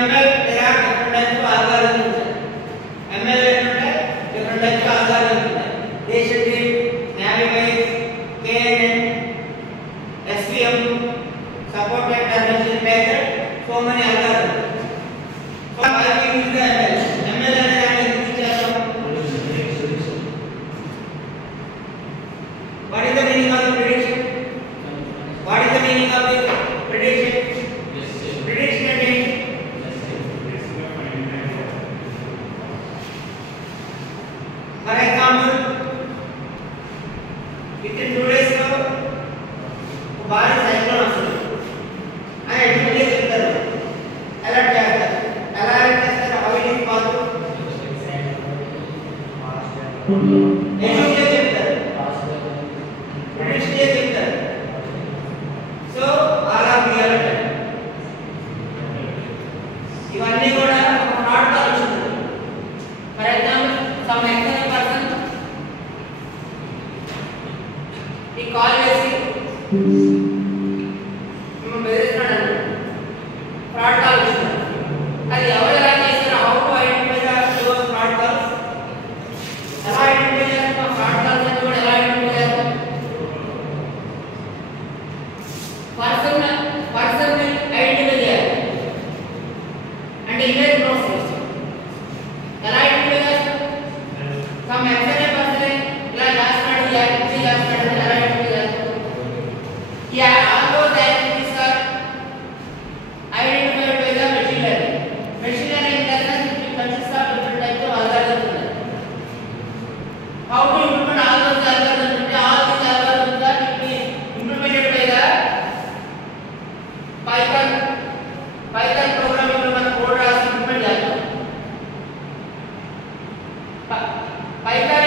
ML there are different types of algorithms. ML different types of algorithms. They should be Naviwise, KNN, SVM, supported transition method, so many algorithms. So why we use the ML? ML అనేది ఎందుకు చేస్తాం? What is the meaning of the prediction? What is the meaning of the prediction? Prediction అంటే for example, within 2 days లో భారీ సైక్లోన్ వస్తుంది అని ఎడ్యుకేట్ చెప్తారు, అలర్ట్ చేస్తారు. ఎలా అలర్ట్ చేస్తారు? How it is possible? Educate చెప్తారు, ప్రిడిక్షన్ చెప్తారు. So all are the alert. ఇవన్నీ కూడా ఒక ఫ్రాడ్ కాల్ వస్తుంది. For example some external person ఈ కాల్ చేసి మేము బెదిరిస్తున్నాడు, ఫ్రాడ్ కాల్ వస్తుంది. అది ఎవరు ఎలా చేస్తారు? How to identify those fraud calls? ఎలా ఐడెంటిఫై చేస్తాం? ఫ్రాడ్ కాల్స్ అంటే కూడా ఎలా ఐడెంటిఫై చేస్తాం? పర్సన్ ఐడెంటిఫై చేయాలి అంటే ఇమేజ్ ప్రాసెస్. ఎలా ఐడెంటిఫై చేస్తాం? సమ్ ఎక్స్టర్నల్ పర్సన్ ఇలా చేస్తున్నాడు, ఈ యాక్టివిటీ చేస్తున్నాడు, ఎలా ఐడెంటిఫై చేస్తాం? Yeah, all those activities are identified by the machine learning. Machine learning consists of different types of algorithms. How to implement all those algorithms? All these algorithms are implemented by the Python programming లో మనం కోడ్ రాసి ఇంప్లిమెంట్ చేస్తాం. Python